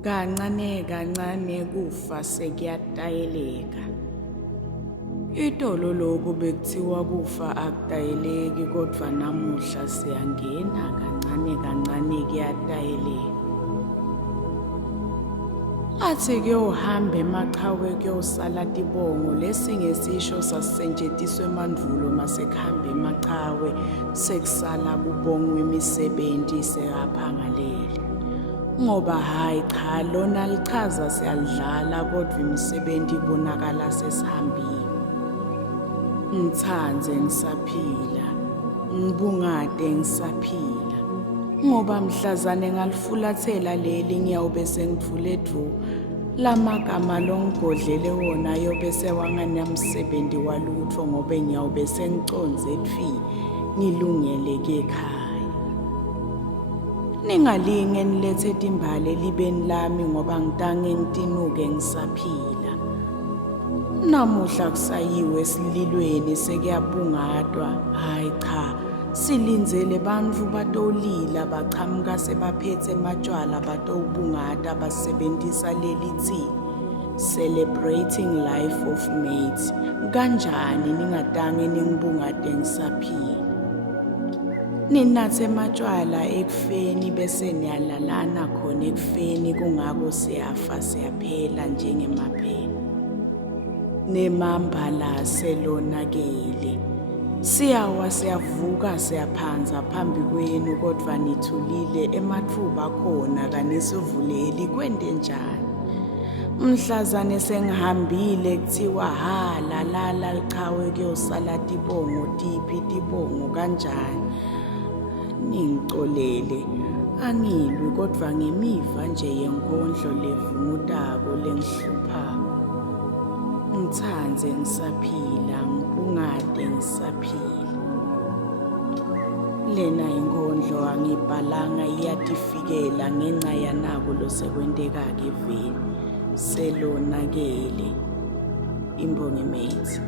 Kancane kancane kufa sekuyatayeleka. Itolo lokhu bekuthiwa kufa akutayeleki kodwa namuhla siyangena kancane kancane kuyatayeleka. Athi kuyohamba emaqhawe kuyosala tibongo lesi ngesisho sasisetshenziswa emandulo masekuhamba emaqhawe sekusala kubongwa imisebenti sekaphangalele. Ngoba hayi cha lona lichaza siyalidlala kodwa imisebenti ibonakala sesihambile. Ngithanze ngisaphila, ngibungade ngisaphila. Ngoba mhlazane ngalifulathela leli ngiyaube sengivule draw. Lamagama longigodlele wona yobe sewanganamsebenzi walutho ngoba ngiyaube sengiconze tfi ngilungele kekhaya. Ningalinge nilethe timbali libeni lami ngoba ngitange ngitinuke ngisaphila. Namuhla kusayiwe esililweni sekuyabungadwa, hayi cha, silindzele bantfu batolila bachamuka sebaphethe ematshwala batobungata basebentisa lelithi celebrating life of mates. Kanjani ningatange ningibungate ngisaphila? Ninathe ematshwala ekufeni bese niyalalana khona ekufeni kungako siyafa siyaphela njengemaphela. Nemambala selonakele. Siyawa siyavuka siyaphanza phambi kwenu kodwa nithulile emathuba khona kanisivuleli kwende njani. Mhlazane sengihambile kuthiwa ha lalala lichawe kuyosala tibongo tiphi tibongo kanjani. Ningixolele angilwi kodwa ngemiva nje yenkondlo levungutako lengihluphako. Ngithanze ngisaphila, ngibungade ngisaphila. Lena inkondlo angibhalanga iyatifikela ngenxa yanako losekwenteka-ke veni. Selonakele. Imbongi mates.